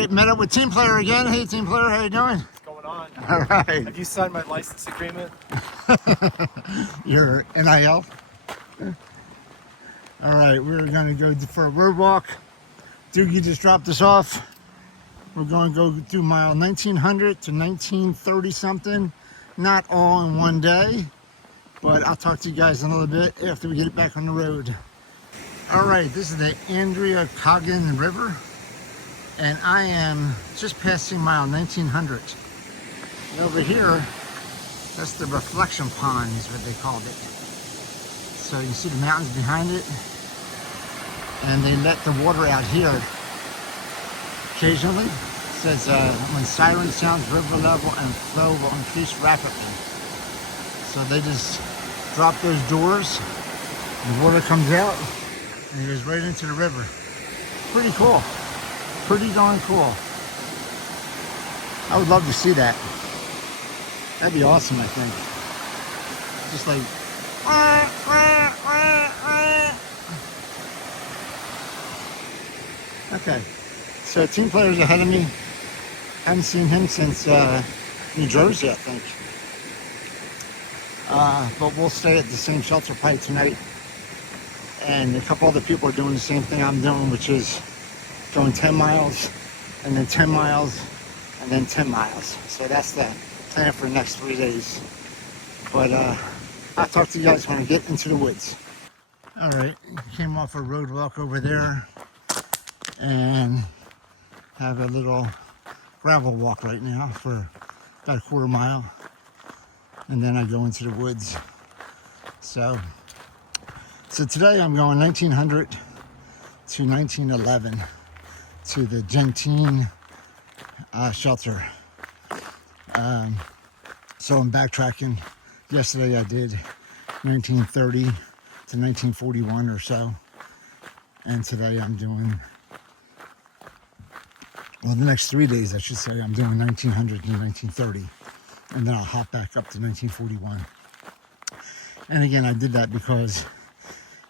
right, met up with Team Player again. Hey, Team Player, how you doing? What's going on? All right. Have you signed my license agreement? Your NIL? All right, we're going to go for a road walk. Doogie just dropped us off. We're going to go do mile 1900 to 1930 something. Not all in one day, but I'll talk to you guys in a little bit after we get it back on the road. All right, this is the Andrea Coggin River, and I am just passing mile 1900. And over here, that's the reflection pond is what they called it. So you can see the mountains behind it, and they let the water out here occasionally. It says when siren sounds, river level and flow will increase rapidly. So they just drop those doors, the water comes out, and it goes right into the river. Pretty cool. Pretty darn cool. I would love to see that. That'd be awesome, I think. Just like... Okay. So Team Player's ahead of me. Haven't seen him since New Jersey, I think. But we'll stay at the same shelter probably tonight. And a couple other people are doing the same thing I'm doing, which is going 10 miles, and then 10 miles, and then 10 miles. So that's the plan for the next 3 days. But I'll talk to you guys when I get into the woods. All right, came off a road walk over there and have a little gravel walk right now for about a quarter mile. And then I go into the woods. So today I'm going 1900 to 1911 to the Gentian shelter. So I'm backtracking. Yesterday I did 1930 to 1941 or so. And today I'm doing, well, the next 3 days I should say, I'm doing 1900 to 1930. And then I'll hop back up to 1941. And again, I did that because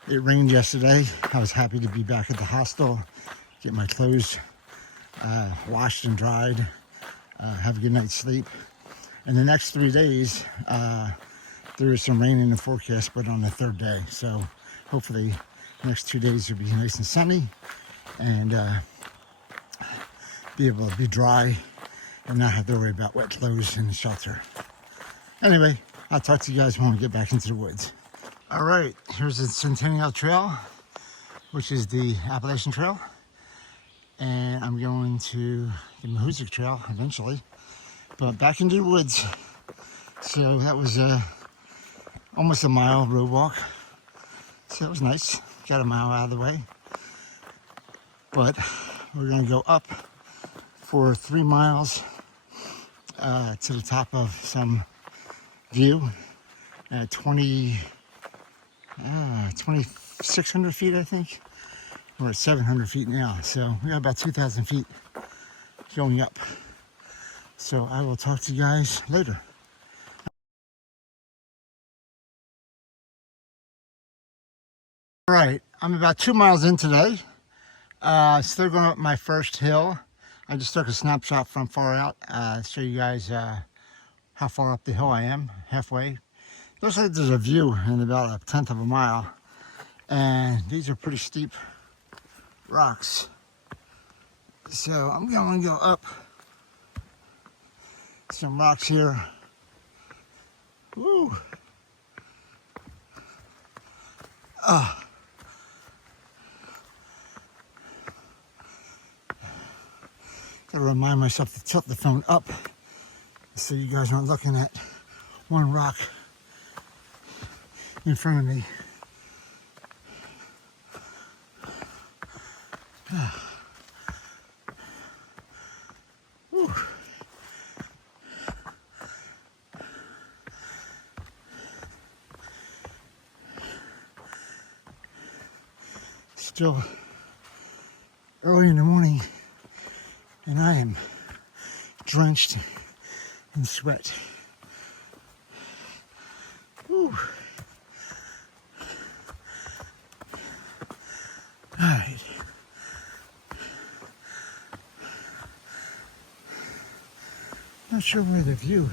it rained yesterday. I was happy to be back at the hostel, get my clothes washed and dried, have a good night's sleep. And the next 3 days, there is some rain in the forecast, but on the third day. So hopefully the next 2 days will be nice and sunny and be able to be dry and not have to worry about wet clothes in the shelter. Anyway, I'll talk to you guys when we get back into the woods. All right, here's the Centennial Trail, which is the Appalachian Trail. And I'm going to the Mohican Trail eventually, but back into the woods. So that was almost a mile road walk. So that was nice. Got a mile out of the way. But we're gonna go up for 3 miles to the top of some view at 2,600 feet, I think. We're at 700 feet now, so we got about 2,000 feet going up. So I will talk to you guys later. All right, I'm about 2 miles in today. Still going up my first hill. I just took a snapshot from far out, show you guys how far up the hill I am, halfway. Looks like there's a view in about 1/10 of a mile. And these are pretty steep rocks. So I'm going to go up some rocks here. Woo! Gotta remind myself to tilt the phone up so you guys aren't looking at one rock in front of me. Whew. Still early in the morning, and I am drenched in sweat. Whew. All right. Not sure where the view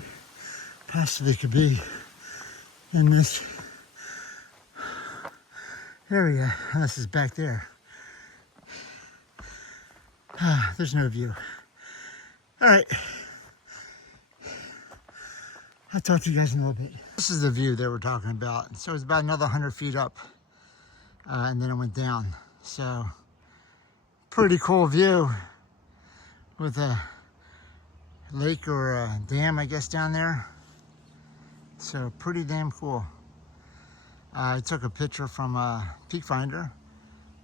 possibly could be in this area, unless it's back there. There's no view. All right. I'll talk to you guys in a little bit. This is the view they were talking about. So it's about another 100 feet up, and then it went down. So pretty cool view with a lake or a dam, I guess, down there. So pretty damn cool. I took a picture from Peak Finder.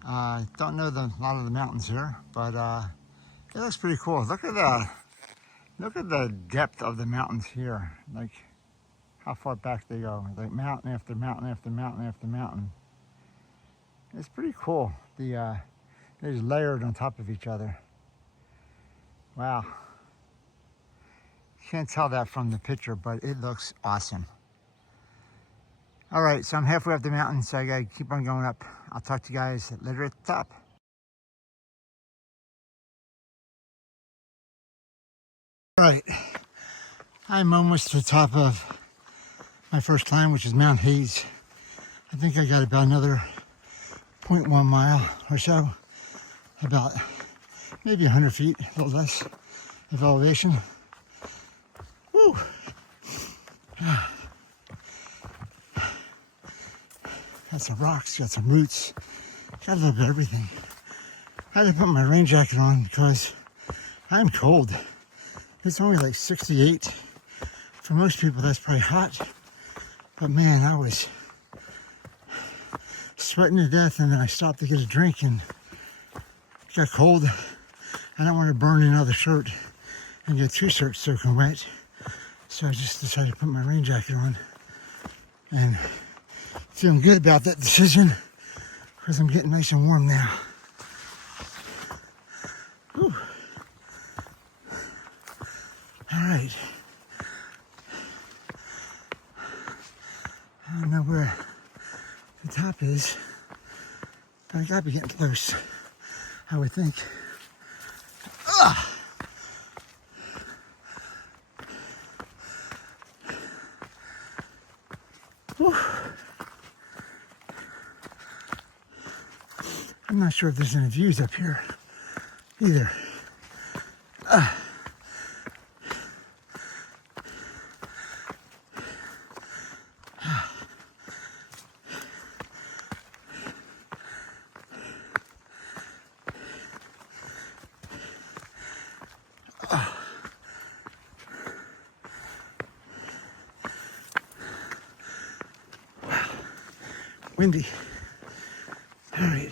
I don't know a lot of the mountains here, but it looks pretty cool. Look at the depth of the mountains here. Like how far back they go. Like mountain after mountain after mountain after mountain. It's pretty cool. They're just layered on top of each other. Wow. Can't tell that from the picture, but it looks awesome. All right, so I'm halfway up the mountain, so I gotta keep on going up. I'll talk to you guys later at the top. All right, I'm almost to the top of my first climb, which is Mount Hayes. I think I got about another 0.1 mile or so, about maybe 100 feet, a little less of elevation. Woo! Got some rocks, got some roots, got a little bit of everything. I had to put my rain jacket on because I'm cold. It's only like 68. For most people, that's probably hot. But man, I was sweating to death, and then I stopped to get a drink and it got cold. I don't want to burn another shirt and get two shirts soaking wet. So I just decided to put my rain jacket on, and feeling good about that decision because I'm getting nice and warm now. Whew. All right. I don't know where the top is, but I gotta be getting close, I would think. Ugh. Whew. I'm not sure if there's any views up here either. Windy. All right.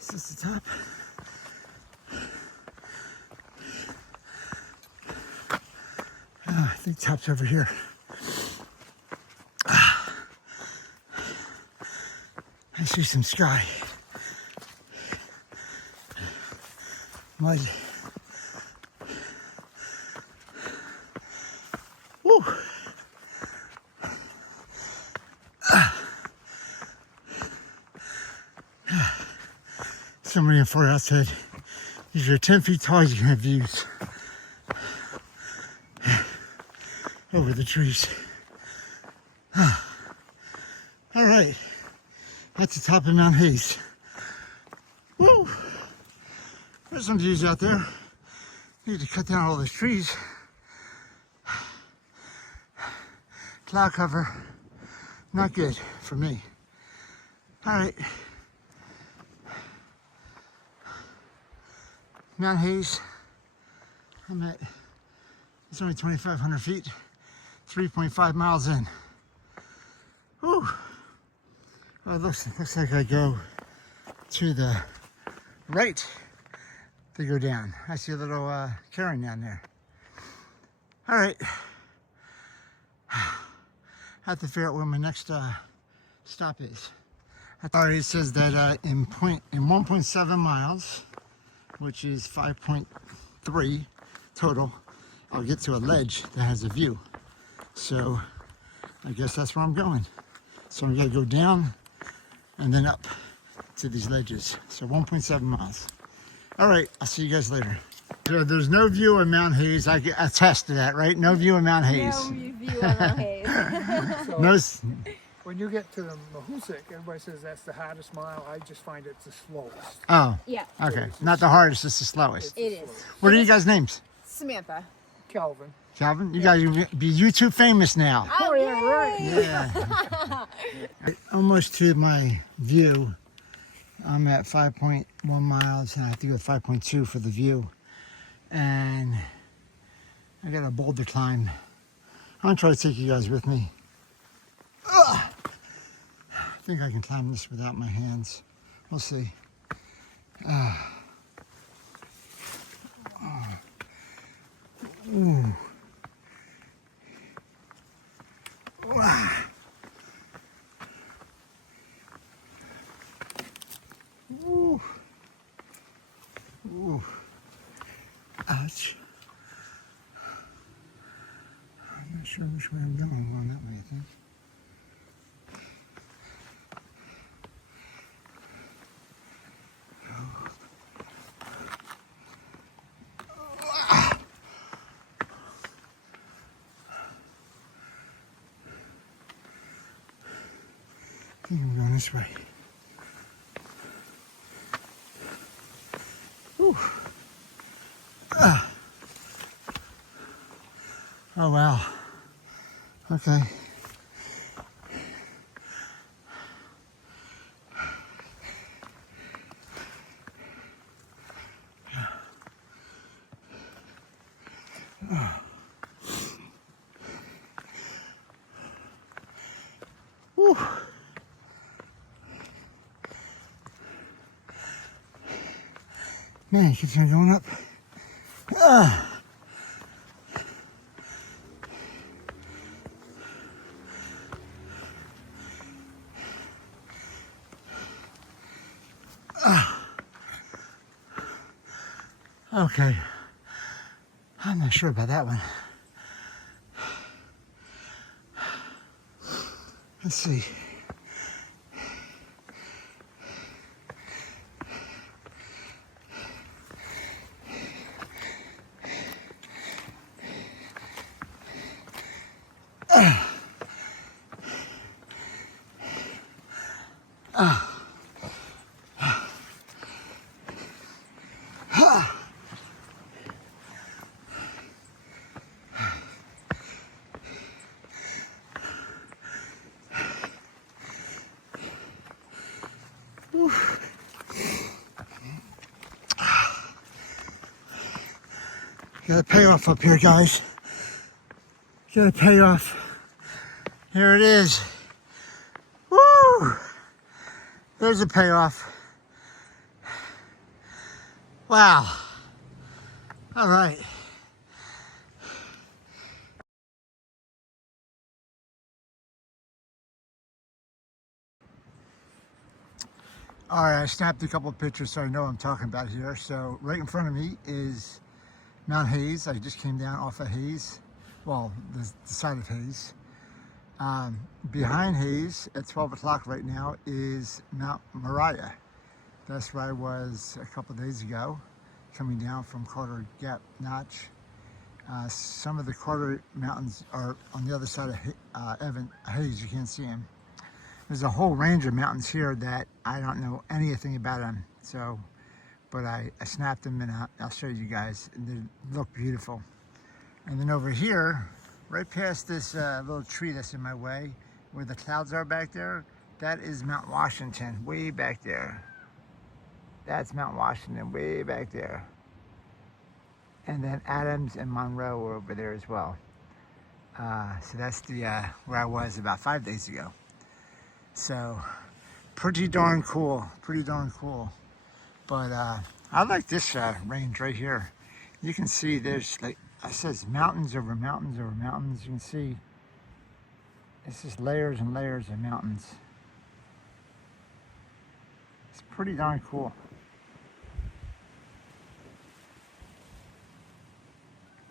Is this the top? I think top's over here. I see some sky. Mud. Woo. Somebody in Fort Out said, if you're 10 feet tall, you can have views over the trees. All right, that's the top of Mount Hayes. Woo! There's some views out there. Need to cut down all those trees. Cloud cover, not good for me. All right. Mount Hayes, it's only 2,500 feet, 3.5 miles in. Whew. Well, it looks like I go to the right to go down. I see a little cairn down there. All right. I have to figure out where my next stop is. All right, it says that in 1.7 miles, which is 5.3 total, I'll get to a ledge that has a view. So I guess that's where I'm going. So I'm gonna go down and then up. to these ledges. So 1.7 miles. All right, I'll see you guys later. So there's no view of Mount Hayes. I can attest to that, right? No view of Mount Hayes. No view of Mount Hayes. So No, when you get to the Mohican, everybody says that's the hardest mile. I just find it's the slowest. oh, Yeah, okay. Not the hardest, just the slowest. it is. What are you guys' names? Samantha. Calvin. Calvin? You guys will be YouTube famous now. Oh, yeah, right. Yeah. Almost to my view. I'm at 5.1 miles and I have to go 5.2 for the view. And I got a boulder climb. I'm gonna try to take you guys with me. Ugh. I think I can climb this without my hands. We'll see. Ooh. Wow. Ooh. Ooh. Ouch. I'm not sure which way I'm going. I'm going that way, I think. I think I'm going this way. Whew. Oh wow. Okay. Whew. Man, it keeps on going up. Okay. I'm not sure about that one. Let's see. Got a payoff up here, guys. Got a payoff. Here it is. Woo! There's a payoff. Wow. All right. All right, I snapped a couple of pictures so I know what I'm talking about here. So right in front of me is Mount Hayes. I just came down off of Hayes. Well, the side of Hayes. Behind Hayes at 12 o'clock right now is Mount Moriah. That's where I was a couple of days ago, coming down from Grafton Notch. Some of the Carter Mountains are on the other side of Hayes. You can't see them. There's a whole range of mountains here that I don't know anything about them. So, but I snapped them and I'll show you guys. They look beautiful. And then over here, right past this little tree that's in my way, where the clouds are back there, that is Mount Washington, way back there. That's Mount Washington, way back there. And then Adams and Monroe are over there as well. So that's the where I was about 5 days ago. So pretty darn cool, pretty darn cool. But I like this range right here. You can see there's, like it says, mountains over mountains over mountains. You can see it's just layers and layers of mountains. It's pretty darn cool.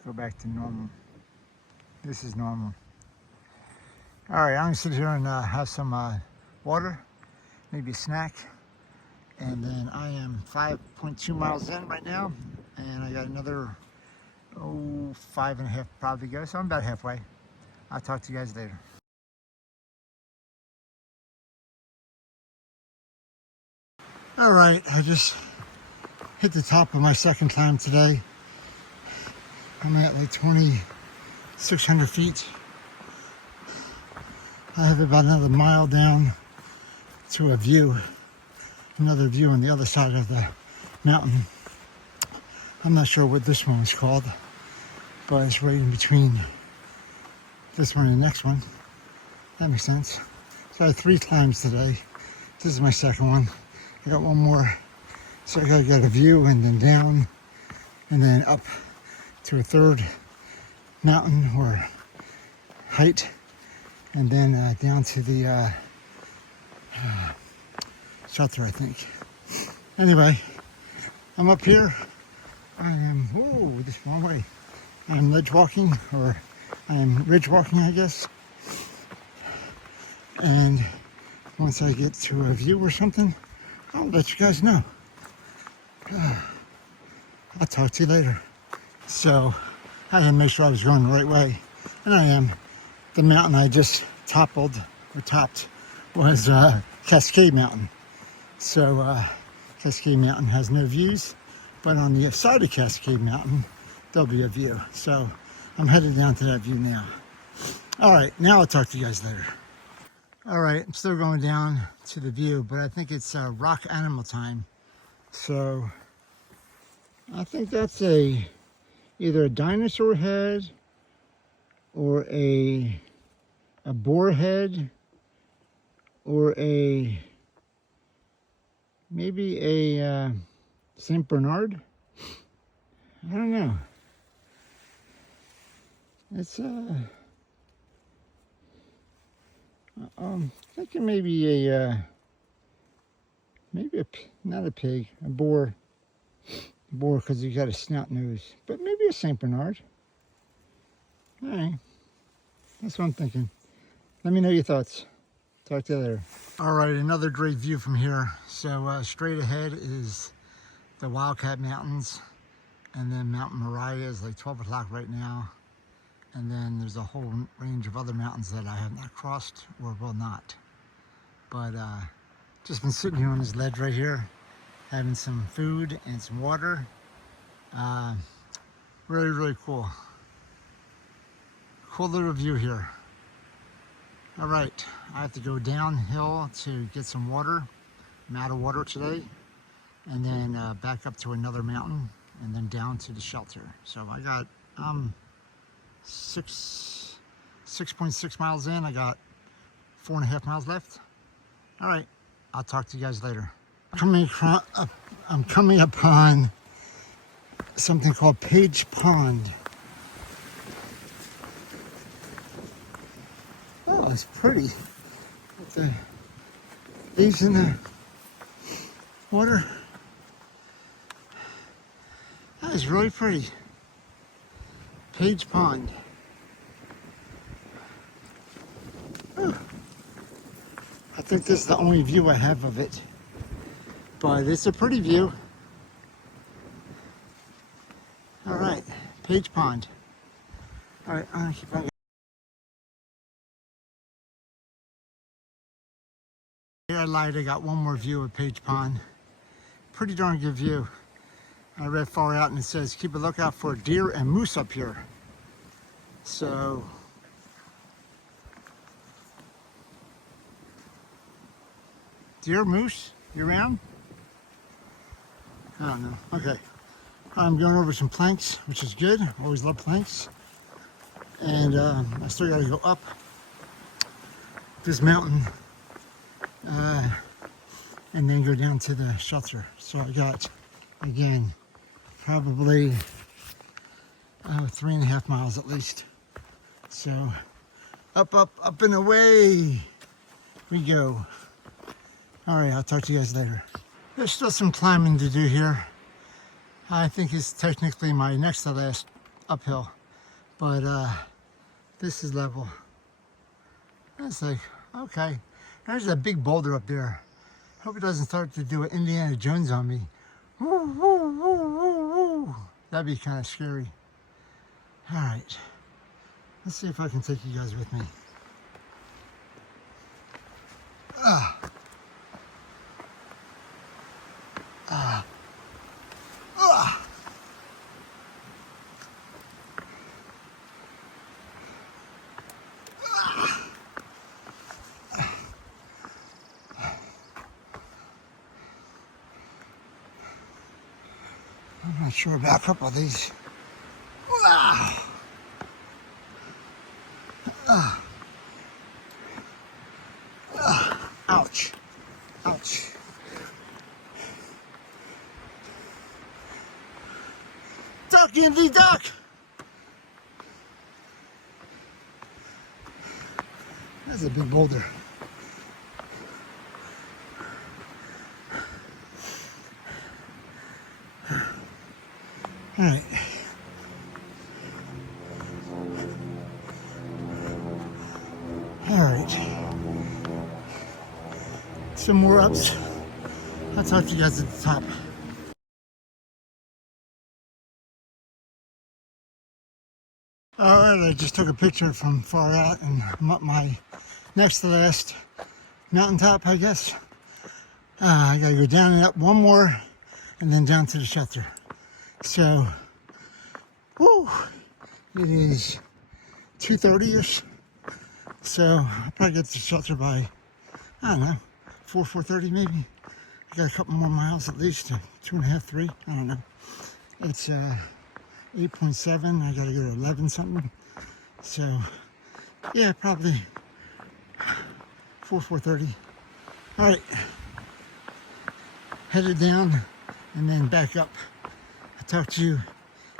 Go back to normal. This is normal. All right, I'm gonna sit here and have some water, maybe a snack, And then I am 5.2 miles in right now, and I got another 5.5 probably to go, so I'm about halfway. I'll talk to you guys later. All right, I just hit the top of my second climb today. I'm at like 2,600 feet. I have about another mile down to a view, another view on the other side of the mountain. I'm not sure what this one was called, but it's right in between this one and the next one. That makes sense. So I had 3 climbs today. This is my second one. I got one more. So I gotta get a view and then down and then up to a third mountain or height, and then down to the shelter, I think. Anyway, I'm up here. I am, whoa, this wrong way. I'm ledge walking, or I'm ridge walking, I guess. And once I get to a view or something, I'll let you guys know. I'll talk to you later. So I had to make sure I was going the right way, and I am. The mountain I just topped was Cascade Mountain. So Cascade Mountain has no views, but on the side of Cascade Mountain there'll be a view. So I'm headed down to that view now. All right, now I'll talk to you guys later. All right, I'm still going down to the view, but I think it's rock animal time. So I think that's either a dinosaur head or a boar head or maybe a Saint Bernard. I don't know. It's thinking maybe not a pig, a boar. Boar, because he's got a snout nose, but maybe a Saint Bernard. All right, that's what I'm thinking. Let me know your thoughts. Talk to you later. All right, another great view from here. So straight ahead is the Wildcat Mountains, and then Mount Moriah is like 12 o'clock right now. And then there's a whole range of other mountains that I have not crossed or will not. But just been sitting here on this ledge right here, having some food and some water. Really, really cool. Cool little view here. All right, I have to go downhill to get some water. I'm out of water today. And then back up to another mountain and then down to the shelter. So I got 6.6 miles in. I got 4.5 miles left. All right, I'll talk to you guys later. I'm coming upon something called Page Pond. Oh, it's pretty. With the leaves in the water. That is really pretty. Page Pond. Oh. I think this is the only view I have of it. But it's a pretty view. All right, Page Pond. All right, I'm gonna keep on. Here I lied, I got one more view of Page Pond. Pretty darn good view. I read far out and it says, keep a lookout for deer and moose up here. So, deer, moose, you around? I don't know, okay. I'm going over some planks, which is good. Always love planks. And I still gotta go up this mountain and then go down to the shelter. So I got, again, probably 3.5 miles at least. So up and away we go. All right, I'll talk to you guys later. There's still some climbing to do here. I think it's technically my next to last uphill, but this is level. It's like, okay. There's a big boulder up there. Hope it doesn't start to do an Indiana Jones on me. Woo, woo, woo, woo, woo. That'd be kind of scary. All right. Let's see if I can take you guys with me. I'm not sure about a couple of these. Ouch. Ouch. Duck in the duck! That's a big boulder. All right. All right. Some more ups. I'll talk to you guys at the top. All right, I just took a picture from far out, and I'm up my next to last mountaintop, I guess. I gotta go down and up one more, and then down to the shelter. So, whoo, it is 2:30ish. So I'll probably get to the shelter by, I don't know, 4:30 maybe. I got a couple more miles at least, 2.5, 3, I don't know. It's 8.7, I gotta go to 11 something. So yeah, probably 4:30. All right, headed down and then back up. I'll talk to you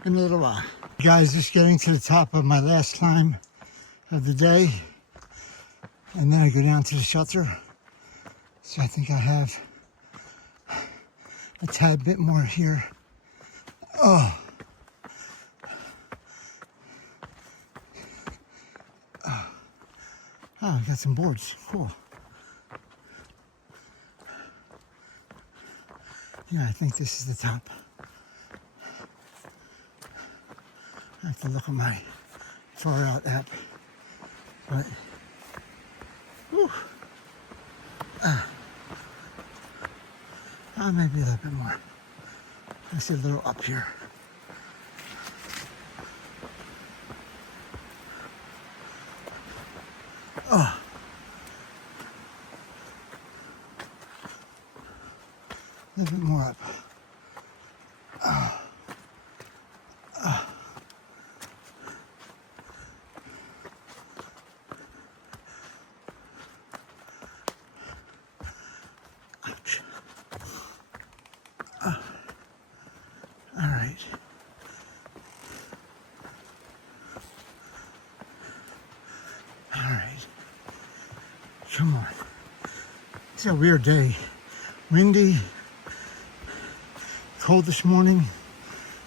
in a little while. Guys, just getting to the top of my last climb of the day. And then I go down to the shelter. So I think I have a tad bit more here. Oh. Oh, I got some boards. Cool. Yeah, I think this is the top. I have to look at my far out app. But, whew. Maybe a little bit more. I see a little up here. Oh. A little bit more up. Ouch. All right. All right. Come on. It's a weird day. Windy. Cold this morning.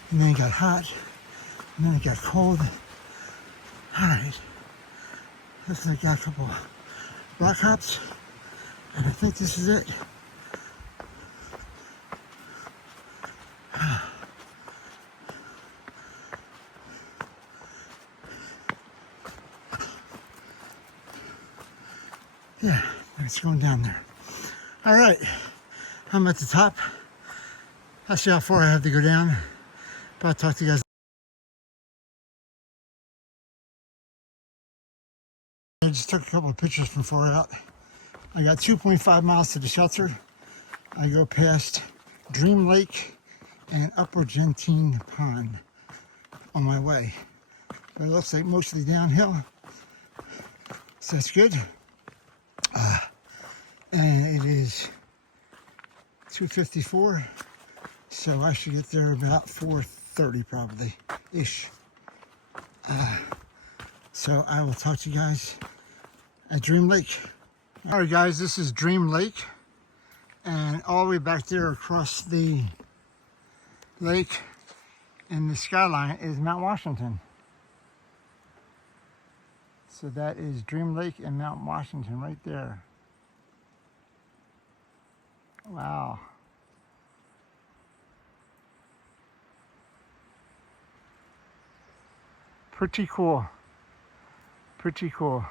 And then it got hot. And then it got cold. All right. Looks like I got a couple rock hops. And I think this is it. Yeah, it's going down there. All right, I'm at the top. I'll see how far I have to go down, but I'll talk to you guys. I just took a couple of pictures from far out. I got 2.5 miles to the shelter. I go past Dream Lake and Upper Gentian Pond on my way. But it looks like mostly downhill, so that's good. And it is 2:54, so I should get there about 4:30 probably ish. So I will talk to you guys at Dream Lake. All right, guys, this is Dream Lake, and all the way back there across the lake and the skyline is Mount Washington. So that is Dream Lake and Mount Washington right there. Wow. Pretty cool. Pretty cool.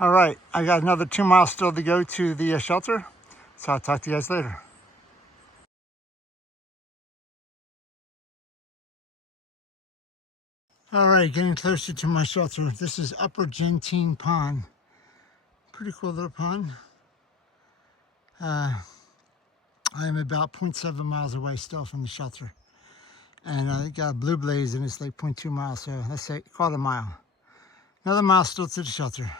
All right, I got another 2 miles still to go to the shelter, so I'll talk to you guys later. All right, getting closer to my shelter. This is Upper Gentian Pond. Pretty cool little pond. I am about 0.7 miles away still from the shelter. And I got a blue blaze and it's like 0.2 miles, so let's say, call it a mile. Another mile still to the shelter.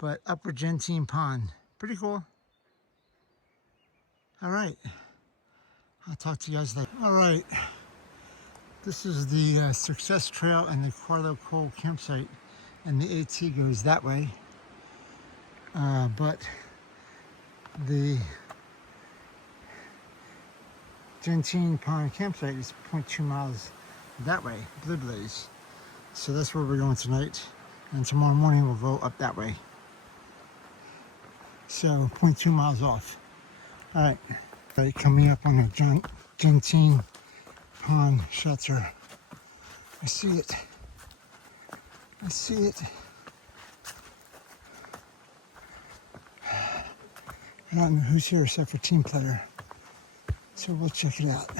But Upper Gentian Pond, pretty cool. All right, I'll talk to you guys later. All right, this is the Success Trail and the Quarlo Cole campsite, and the AT goes that way. But the Gentian Pond campsite is 0.2 miles that way, Blue Blaze. So that's where we're going tonight, and tomorrow morning we'll go up that way. So 0.2 miles off. All right, coming up on the Gentian Pond shelter. I see it. I see it. I don't know who's here except for team player. So we'll check it out.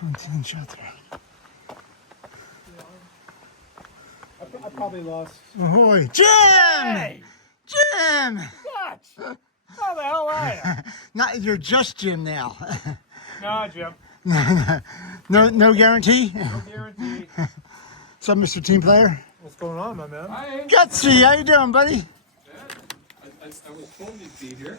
Pond shelter. I probably lost. Ahoy! Jim! Hey! Jim! Dutch! How the hell are you? Not, you're just Jim now. No, Jim. No guarantee? No guarantee. What's up, Mr. Team Player? What's going on, my man? Hi. Gutsy, how you doing, buddy? I was told you'd be here.